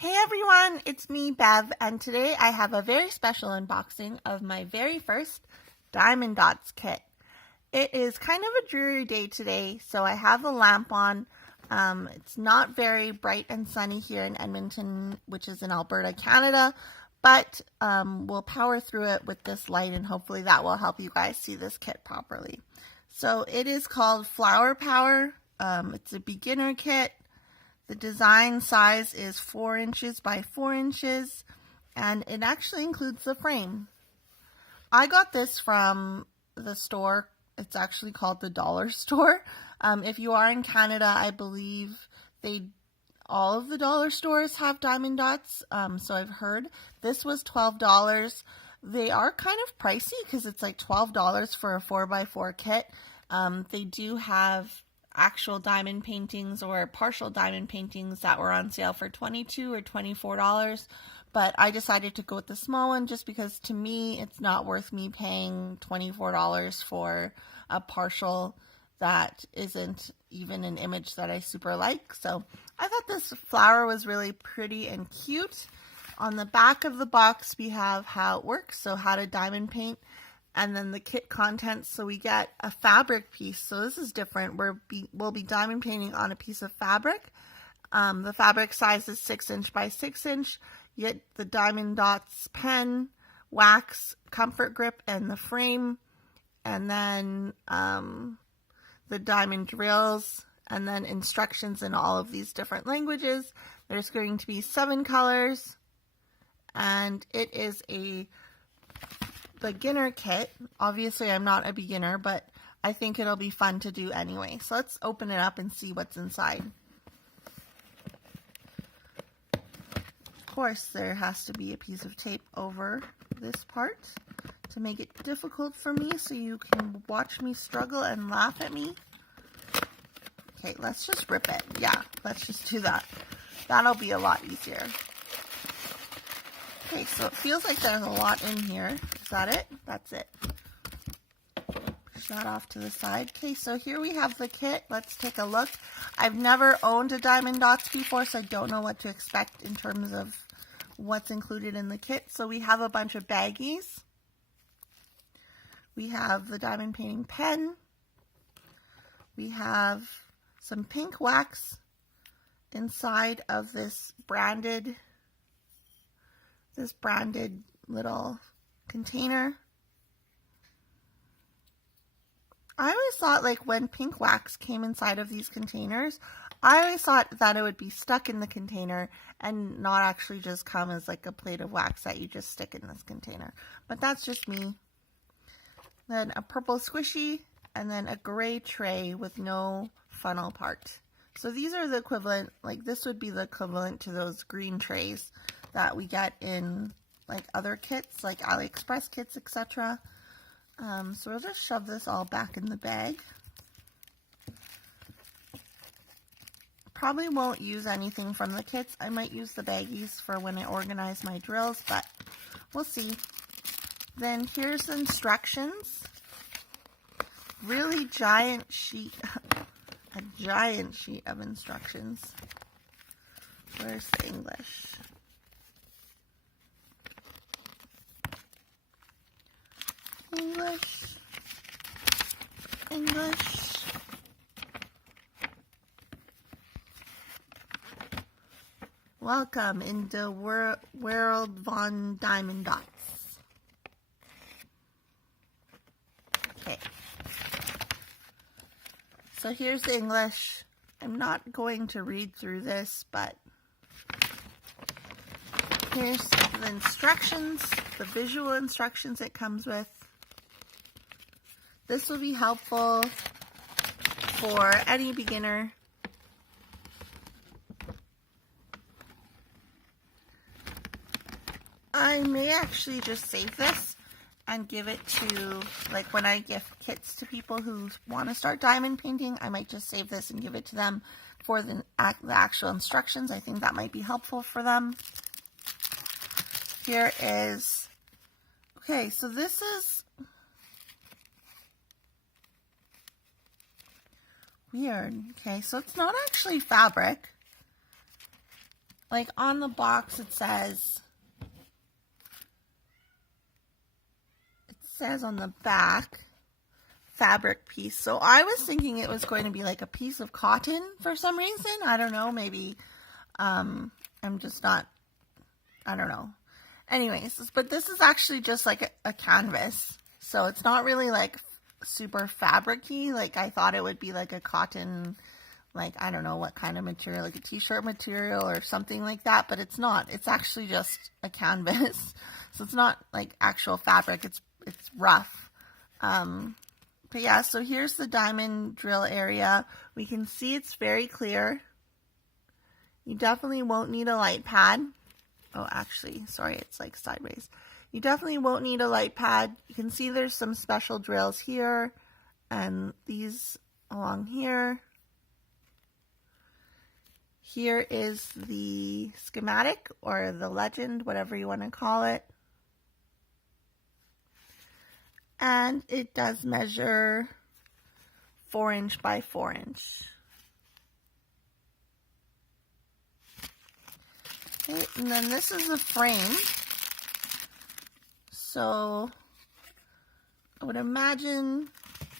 Hey everyone, it's me, Bev, and today I have a very special unboxing of my very first Diamond Dotz kit. It is kind of a dreary day today, so I have a lamp on. It's not very bright and sunny here in Edmonton, which is in Alberta, Canada, but we'll power through it with this light, and hopefully that will help you guys see this kit properly. So it is called Flower Power. It's a beginner kit. The design size is 4 inches by 4 inches, and it actually includes the frame. I got this from the store. It's actually called the Dollar Store. If you are in Canada, I believe all of the dollar stores have Diamond Dotz, so I've heard. This was $12. They are kind of pricey because it's like $12 for a 4x4 kit. They do have actual diamond paintings or partial diamond paintings that were on sale for $22 or $24, but I decided to go with the small one just because to me it's not worth me paying $24 for a partial that isn't even an image that I super like. So I thought this flower was really pretty and cute. On the back of the box we have how it works, so how to diamond paint, and then the kit contents. So we get a fabric piece. So this is different. We'll be diamond painting on a piece of fabric. The fabric size is 6 inch by 6 inch. You get the Diamond Dotz pen, wax, comfort grip, and the frame. And then the diamond drills, and then instructions in all of these different languages. There's going to be 7 colors, and it is a beginner kit. Obviously I'm not a beginner, but I think it'll be fun to do anyway. So let's open it up and see what's inside. Of course there has to be a piece of tape over this part to make it difficult for me so you can watch me struggle and laugh at me. Okay, let's just rip it. Yeah, let's just do that. That'll be a lot easier. Okay, so it feels like there's a lot in here. Is that it? That's it. Push that off to the side. Okay, so here we have the kit. Let's take a look. I've never owned a Diamond Dotz before, so I don't know what to expect in terms of what's included in the kit. So we have a bunch of baggies. We have the diamond painting pen. We have some pink wax inside of this branded little container. I always thought, like, when pink wax came inside of these containers, I always thought that it would be stuck in the container and not actually just come as like a plate of wax that you just stick in this container. But that's just me. Then a purple squishy, and then a gray tray with no funnel part. So these are the equivalent, like this would be the equivalent to those green trays that we get in like other kits, like AliExpress kits, etc. So we'll just shove this all back in the bag. Probably won't use anything from the kits. I might use the baggies for when I organize my drills, but we'll see. Then here's the instructions. Really giant sheet, a giant sheet of instructions. Where's the English? English. Welcome in the world von Diamond Dotz. Okay. So here's the English. I'm not going to read through this, but here's the instructions, the visual instructions it comes with. This will be helpful for any beginner. I may actually just save this and give it to, like when I give kits to people who want to start diamond painting, I might just save this and give it to them for the actual instructions. I think that might be helpful for them. Here is, okay, so this is weird. Okay, so it's not actually fabric. like on the box it says on the back, fabric piece. So I was thinking it was going to be like a piece of cotton for some reason. I don't know, maybe I'm just not, I don't know. Anyways, but this is actually just like a canvas. So it's not really like super fabric-y. Like I thought it would be like a cotton, like I don't know what kind of material, like a t-shirt material or something like that, but it's not. It's actually just a canvas. So it's not like actual fabric. It's rough. But yeah, so here's the diamond drill area. We can see it's very clear. You definitely won't need a light pad. Oh, actually, sorry, it's like sideways. You definitely won't need a light pad. You can see there's some special drills here and these along here. Here is the schematic or the legend, whatever you want to call it. And it does measure 4 inch by 4 inch. Okay, and then this is the frame. So I would imagine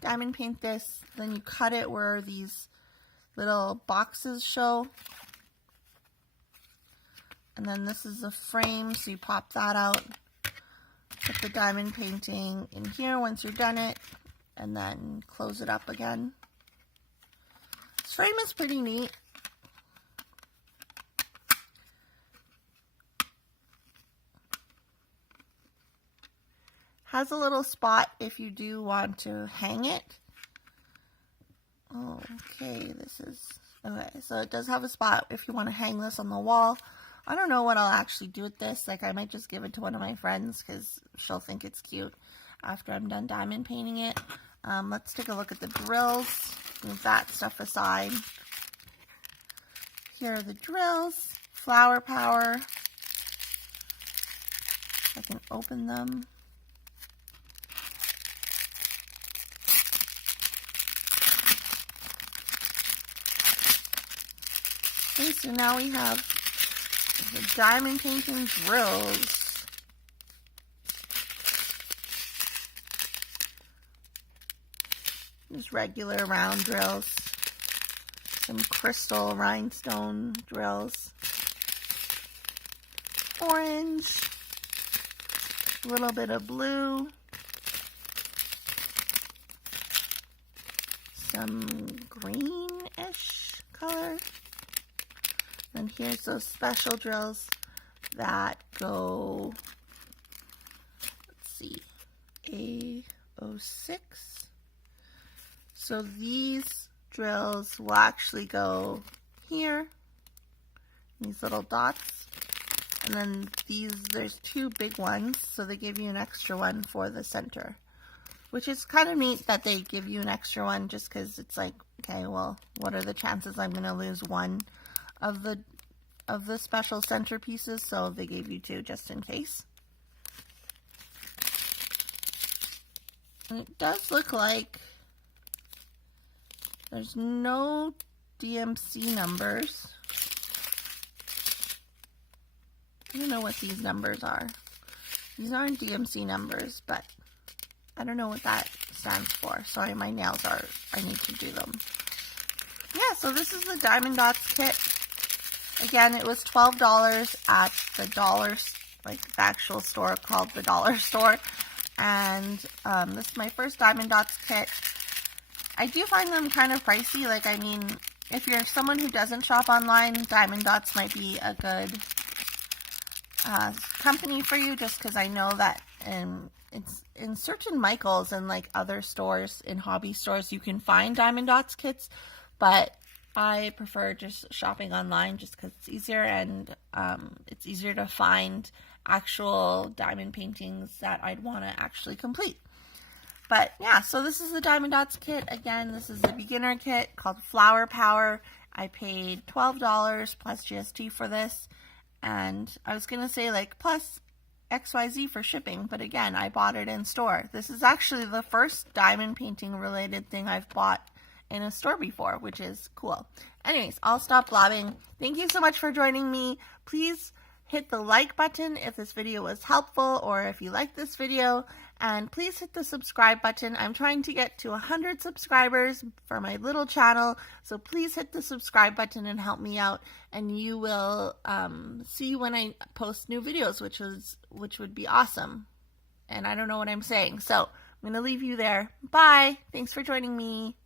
diamond paint this, then you cut it where these little boxes show. And then this is the frame, so you pop that out. Put the diamond painting in here once you're done it, and then close it up again. This frame is pretty neat. Has a little spot if you do want to hang it. Okay, okay, so it does have a spot if you want to hang this on the wall. I don't know what I'll actually do with this. Like I might just give it to one of my friends because she'll think it's cute after I'm done diamond painting it. Let's take a look at the drills. Move that stuff aside. Here are the drills. Flower power. I can open them. Okay, so now we have the diamond painting drills. Just regular round drills. Some crystal rhinestone drills. Orange. A little bit of blue. Some greenish color. And here's those special drills that go, let's see, A06. So these drills will actually go here, these little dots. And then there's 2 big ones, so they give you an extra one for the center. Which is kind of neat that they give you an extra one just because it's like, okay, well, what are the chances I'm going to lose one of the special centerpieces, so they gave you 2 just in case. And it does look like there's no DMC numbers. I don't know what these numbers are. These aren't DMC numbers, but I don't know what that stands for. Sorry, my nails are, I need to do them. Yeah, so this is the Diamond Dotz kit. Again, it was $12 at the like the actual store called the dollar store. And this is my first Diamond Dotz kit. I do find them kind of pricey. Like, I mean, if you're someone who doesn't shop online, Diamond Dotz might be a good company for you, just because I know that it's in certain Michaels and like other stores, in hobby stores, you can find Diamond Dotz kits, but I prefer just shopping online just because it's easier, and it's easier to find actual diamond paintings that I'd want to actually complete. But yeah, so this is the Diamond Dotz kit. Again, this is the beginner kit called Flower Power. I paid $12 plus GST for this, and I was going to say like plus XYZ for shipping, but again, I bought it in store. This is actually the first diamond painting related thing I've bought in a store before, which is cool. Anyways, I'll stop blabbing. Thank you so much for joining me. Please hit the like button if this video was helpful or if you like this video. And please hit the subscribe button. I'm trying to get to 100 subscribers for my little channel. So please hit the subscribe button and help me out. And you will see when I post new videos, which would be awesome. And I don't know what I'm saying. So I'm going to leave you there. Bye. Thanks for joining me.